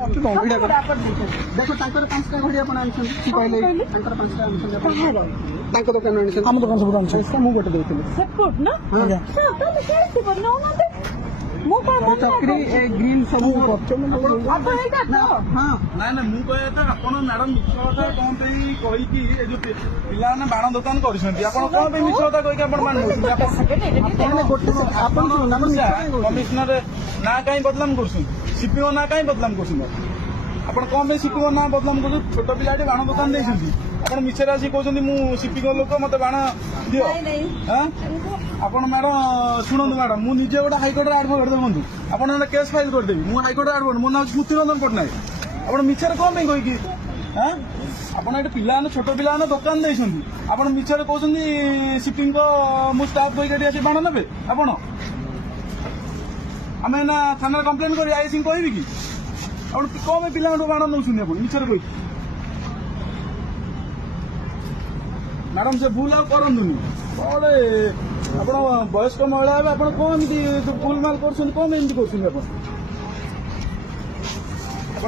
ମତେ ଦଣ୍ଡିଟା ଦେଖ ତାଙ୍କର 5ଟା ଘଡ଼ି ଆପଣ ଆଣିଛନ୍ତି କି କହିଲେ ତାଙ୍କର 5ଟା ଆଣିଛନ୍ତି ଆପଣ ତାଙ୍କ ଦୋକାନ ଆଣିଛନ୍ତି ଆମ ଦୋକାନ ସବୁ ଆଣିଛନ୍ତି ମୁଁ ଗୋଟେ ଦେଇଥିଲି ସେପଟ ନା ଚାକିରି ଗ୍ରୀନ୍ ସବୁ ନାଇଁ ନାଇଁ ମୁଁ କହିବା କଥା ଆପଣ ମ୍ୟାଡାମ ମିଛ କଥା କଣ ପାଇଁ କହିକି ଏ ଯୋଉ ପିଲାମାନେ ବାଣ ଦୋକାନ କରିଛନ୍ତି ଆପଣ କଣ ପାଇଁ ମିଛ କଥା କହିକି ଆପଣ ବାଣ କମିଶନର ନାଁ କାହିଁ ବଦନାମ କରୁଛନ୍ତି ସିପିଓ ନାଁ କାହିଁ ବଦନାମ କରୁଛନ୍ତି ଆପଣ କଣ ପାଇଁ ସିପିଓ ନାଁ ବଦନାମ କରୁଛନ୍ତି ଛୋଟ ପିଲାଟି ବାଣ ଦୋକାନ ଦେଇଛନ୍ତି ଆପଣ ମିଛରେ ଆସି କହୁଛନ୍ତି ମୁଁ ସିପିଓ ଲୋକ ମତେ ବାଣ ଦିଅ ଆପଣ ମ୍ୟାଡାମ ଶୁଣନ୍ତୁ ମ୍ୟାଡାମ ମୁଁ ନିଜେ ଗୋଟେ ହାଇକୋର୍ଟରେ ଆଡଭୋକେଟ ଦେଖନ୍ତୁ ଆପଣ ଗୋଟେ କେସ୍ ଫାଇଲ କରିଦେବି ମୁଁ ହାଇକୋର୍ଟରେ ଆଡଭୋକେଟ ମୋ ନାଁ ସ୍ମୃତିରଞ୍ଜନ ପଟ୍ଟନାୟକ ଆପଣ ମିଛରେ କଣ ପାଇଁ କହିକି ଆପଣ ଏଠି ପିଲାମାନେ ଛୋଟ ପିଲାମାନେ ଦୋକାନ ଦେଇଛନ୍ତି ଆପଣ ମିଛରେ କହୁଛନ୍ତି ସିପିଙ୍କ ମୁଁ ଷ୍ଟାଫ୍ କହିକି ଏଠି ଆସି ବାଣ ନେବେ ଆପଣ ଆମେ ନା ଥାନାରେ କମ୍ପ୍ଲେନ କରି ଆଇସିଙ୍କୁ କହିବି କି ଆପଣ କଣ ପାଇଁ ପିଲାମାନଙ୍କୁ ବାଣ ନେଉଛନ୍ତି ଆପଣ ମିଛରେ କହିକି ମ୍ୟାଡାମ ସେ ଭୁଲ ଆଉ କରନ୍ତୁନି କଣ ଆପଣ ବୟସ୍କ ମହିଳା ହେବେ ଆପଣ କଣ ଏମିତି ଭୁଲ ମାଲ କରୁଛନ୍ତି କଣ ଏମିତି କରୁଛନ୍ତି ଆପଣ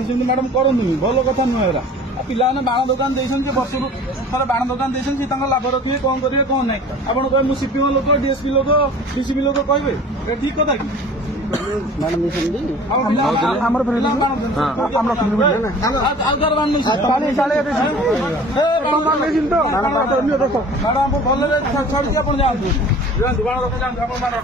ସେମିତି ମ୍ୟାଡାମ କରନ୍ତୁନି ଭଲ କଥା ନୁହେଁ ଏରା ଆଉ ପିଲାମାନେ ବାଣ ଦୋକାନ ଦେଇଛନ୍ତି ଯେ ବର୍ଷକୁ ଥରେ ବାଣ ଦୋକାନ ଦେଇଛନ୍ତି ସେ ତାଙ୍କ ଲାଭ ରଖିବେ କଣ କରିବେ କଣ ନାହିଁ ଆପଣ କହିବେ ମୁଁ ସିପିଓ ଲୋକ ଡିଏସପି ଲୋକ ଡିସିପି ଲୋକ କହିବେ ଏଟା ଠିକ କଥା କି ମ୍ୟାଡାମ ଦେଇଛନ୍ତି ଆମର ମ୍ୟାଡାମ ଭଲରେ ଛାଡ଼ିକି ଆପଣ ଯାଆନ୍ତୁ ବାଣ ଦୋକାନ ଯାଆନ୍ତୁ ଆପଣ ବାଣ